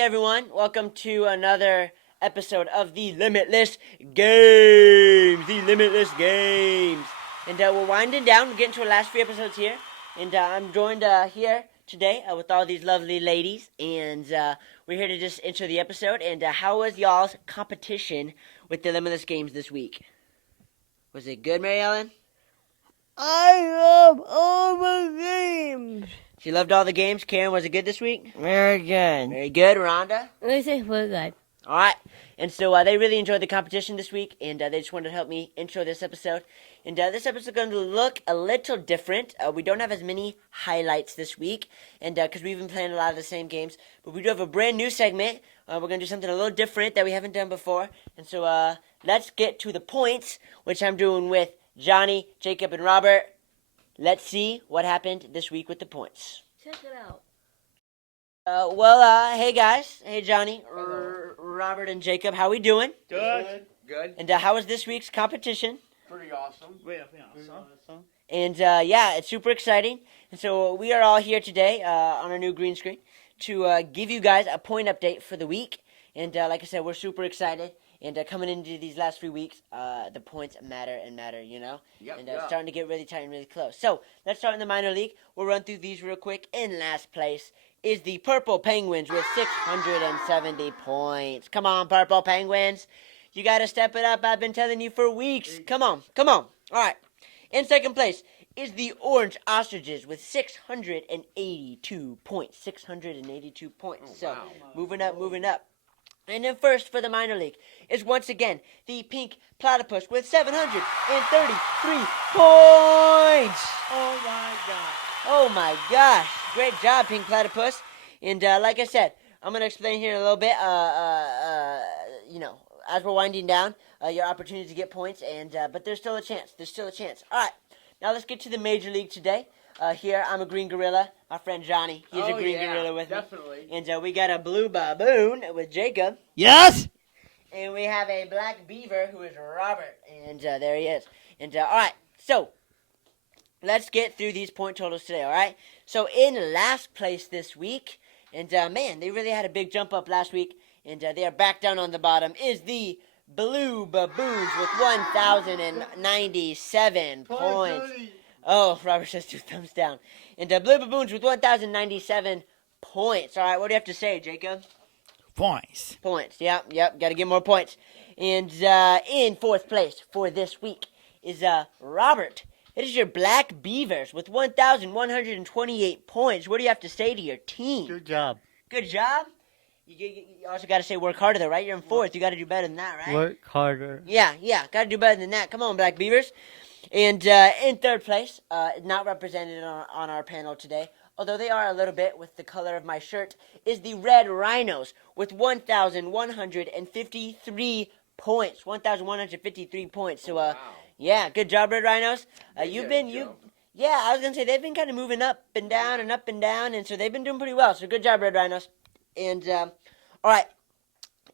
Howdy, everyone. Welcome to another episode of the Limitless Games. The Limitless Games. And we're winding down. We're getting to our last few episodes here. And I'm joined here today with all these lovely ladies. And we're here to just intro the episode. And how was y'all's competition with the Limitless Games this week? Was it good, Mary Ellen? I love all the games. She loved all the games. Karen, was it good this week? Very good. Very good. Rhonda? I say very good. All right. And so they really enjoyed the competition this week, and they just wanted to help me intro this episode. And this episode is going to look a little different. We don't have as many highlights this week, and because we've been playing a lot of the same games. But we do have a brand new segment. We're going to do something a little different that we haven't done before. And so let's get to the points, which I'm doing with Johnny, Jacob, and Robert. Let's see what happened this week with the points. Check it out. Hey guys. Hey Johnny, Robert, and Jacob. How we doing? Good. And how was this week's competition? Pretty awesome. Awesome. And it's super exciting. And so we are all here today on our new green screen to give you guys a point update for the week. And like I said, we're super excited. And coming into these last few weeks, the points matter, you know? Yep, and it's starting to get really tight and really close. So let's start in the minor league. We'll run through these real quick. In last place is the Purple Penguins with 670 points. Come on, Purple Penguins. You got to step it up. I've been telling you for weeks. Come on. All right. In second place is the Orange Ostriches with 682 points. 682 points. Oh, so wow. moving up. And then first for the minor league is once again the Pink Platypus with 733 points. Oh my gosh. Great job, Pink Platypus. And like I said, I'm going to explain here in a little bit, as we're winding down, your opportunity to get points. And but there's still a chance. All right. Now let's get to the major league today. Here, I'm a green gorilla. My friend Johnny, he's a green gorilla with definitely. me. And we got a blue baboon with Jacob. Yes. And we have a black beaver who is Robert. And there he is. And all right, so let's get through these point totals today, all right? So in last place this week, and man, they really had a big jump up last week. And they are back down on the bottom, is the Blue Baboons with 1,097 points. Oh, Robert says 2 thumbs down. And Blue Baboons with 1,097 points. All right, what do you have to say, Jacob? Points. Yep. Got to get more points. And in fourth place for this week is Robert. It is your Black Beavers with 1,128 points. What do you have to say to your team? Good job. Good job? You also got to say work harder, though, right? You're in fourth. You got to do better than that, right? Work harder. Yeah. Got to do better than that. Come on, Black Beavers. And in third place, not represented on our panel today, although they are a little bit with the color of my shirt, is the Red Rhinos with 1,153 points. 1,153 points. So, wow. Yeah, good job, Red Rhinos. I was gonna say they've been kind of moving up and down, and so they've been doing pretty well. So good job, Red Rhinos. And all right,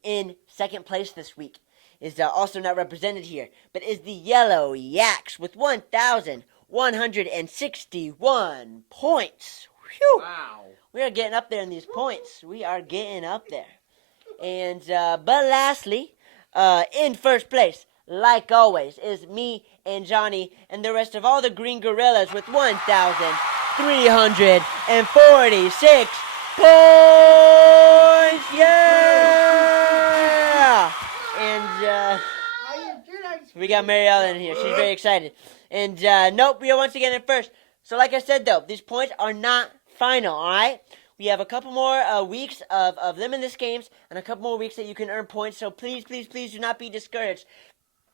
in second place this week is also not represented here, but is the Yellow Yaks with 1,161 points. Whew. Wow. We are getting up there in these points. We are getting up there. And but lastly, in first place, like always, is me and Johnny and the rest of all the green gorillas with 1,346 points. Yeah! And we got Mary Ellen here. She's very excited. And nope, we are once again in first. So like I said, though, these points are not final, all right? We have a couple more weeks of Limitless Games and a couple more weeks that you can earn points. So please do not be discouraged.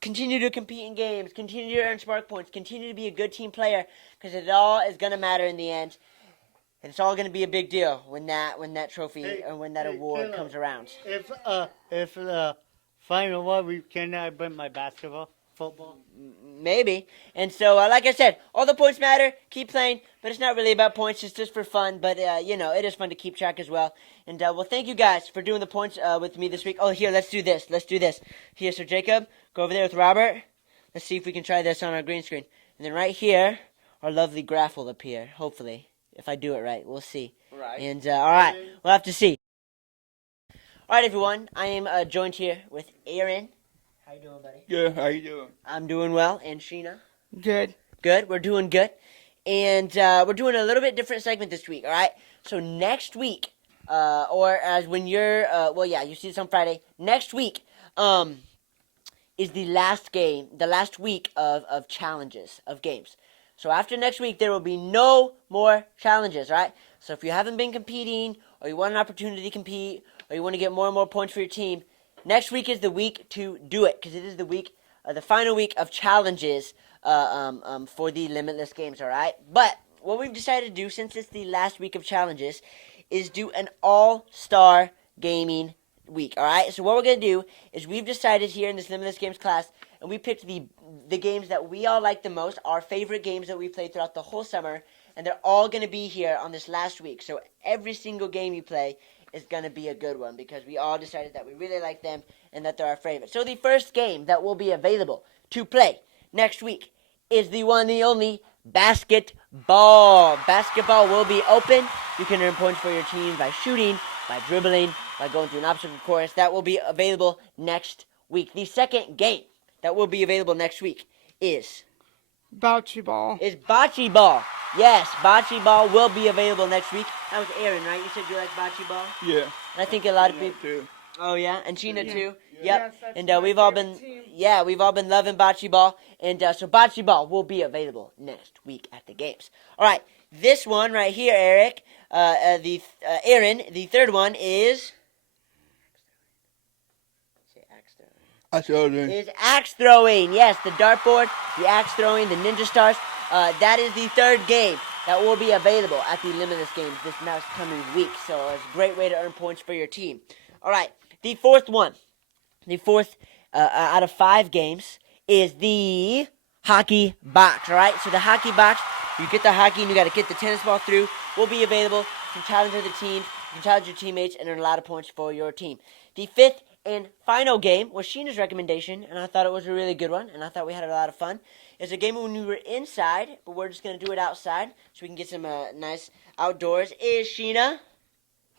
Continue to compete in games. Continue to earn spark points. Continue to be a good team player because it all is going to matter in the end. And it's all going to be a big deal when that trophy or when that award comes around. If final one, can I bring my football? Maybe. And so, like I said, all the points matter. Keep playing, but it's not really about points. It's just for fun. But, it is fun to keep track as well. And, thank you guys for doing the points with me this week. Oh, here, let's do this. Here, so Jacob, go over there with Robert. Let's see if we can try this on our green screen. And then right here, our lovely graph will appear, hopefully. If I do it right, we'll see. Right. And, all right, we'll have to see. All right, everyone. I am joined here with Aaron. How you doing, buddy? Good. How you doing? I'm doing well. And Sheena. Good. Good. We're doing good. And we're doing a little bit different segment this week, all right? So next week, or as when you're, you see this on Friday. Next week is the last game, the last week of challenges, of games. So after next week, there will be no more challenges, all right? So if you haven't been competing, or you want an opportunity to compete, or you want to get more and more points for your team, next week is the week to do it, because it is the week, the final week of challenges for the Limitless Games, all right? But what we've decided to do, since it's the last week of challenges, is do an all-star gaming week, all right? So what we're going to do is we've decided here in this Limitless Games class, and we picked the games that we all like the most, our favorite games that we played throughout the whole summer, and they're all going to be here on this last week. So every single game you play is going to be a good one, because we all decided that we really like them and that they're our favorite. So the first game that will be available to play next week is the one, the only, basketball. Basketball will be open. You can earn points for your team by shooting, by dribbling, by going through an obstacle course. That will be available next week. The second game that will be available next week is Bocce ball. bocce ball. Yes, bocce ball will be available next week. That was Aaron, right? You said you like bocce ball? Yeah. And I think a lot of people... Too. Oh, yeah? And Sheena, too? Yep. Yes, that's And my we've all favorite been... team. Yeah, we've all been loving bocce ball. And so bocce ball will be available next week at the games. All right. This one right here, Eric, Aaron, the third one is... Say axe throwing. I showed you. Is axe throwing. Yes, the dartboard, the axe throwing, the ninja stars. That is the third game that will be available at the Limitless Games this next coming week. So it's a great way to earn points for your team. All right, the fourth one, the fourth out of 5 games is the hockey box. All right, so the hockey box, you get the hockey and you got to get the tennis ball through, will be available. You can challenge other teams, you can challenge your teammates, and earn a lot of points for your team. The fifth and final game was Sheena's recommendation, and I thought it was a really good one, and I thought we had a lot of fun. It's a game when we were inside, but we're just going to do it outside so we can get some nice outdoors. Is Sheena?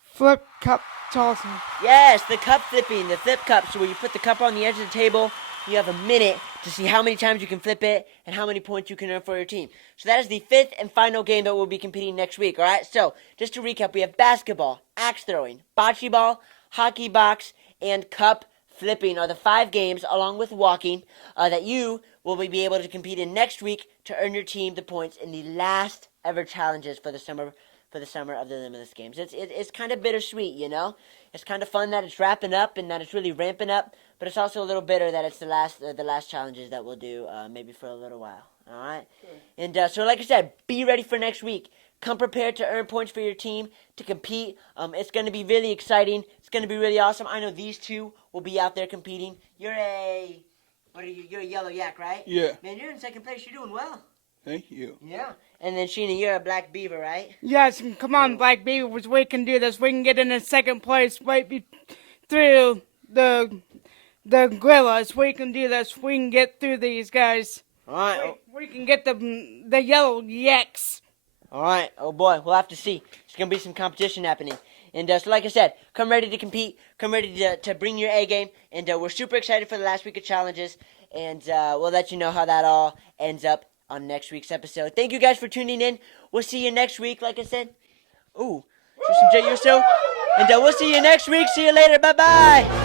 Flip cup tossing. Yes, the cup flipping, the flip cup. So where you put the cup on the edge of the table, you have a minute to see how many times you can flip it and how many points you can earn for your team. So that is the fifth and final game that we'll be competing next week, all right? So just to recap, we have basketball, axe throwing, bocce ball, hockey box, and cup flipping are the 5 games, along with walking, that you will be able to compete in next week to earn your team the points in the last ever challenges for the summer of the Limitless Games. It's kind of bittersweet, you know? It's kind of fun that it's wrapping up and that it's really ramping up, but it's also a little bitter that it's the last challenges that we'll do maybe for a little while, all right? Sure. And so like I said, be ready for next week. Come prepared to earn points for your team, to compete. It's going to be really exciting. It's going to be really awesome. I know these two will be out there competing. You're a yellow yak, right? Yeah. Man, you're in second place. You're doing well. Thank you. Yeah. And then, Sheena, you're a black beaver, right? Yes, come on, Black Beavers. We can do this. We can get in second place through the gorillas. We can do this. We can get through these guys. All right. We can get the yellow yaks. All right. Oh, boy. We'll have to see. There's going to be some competition happening. And so, like I said, come ready to compete. Come ready to bring your A game. And we're super excited for the last week of challenges. And we'll let you know how that all ends up on next week's episode. Thank you guys for tuning in. We'll see you next week, like I said. Ooh. Some J. And we'll see you next week. See you later. Bye-bye.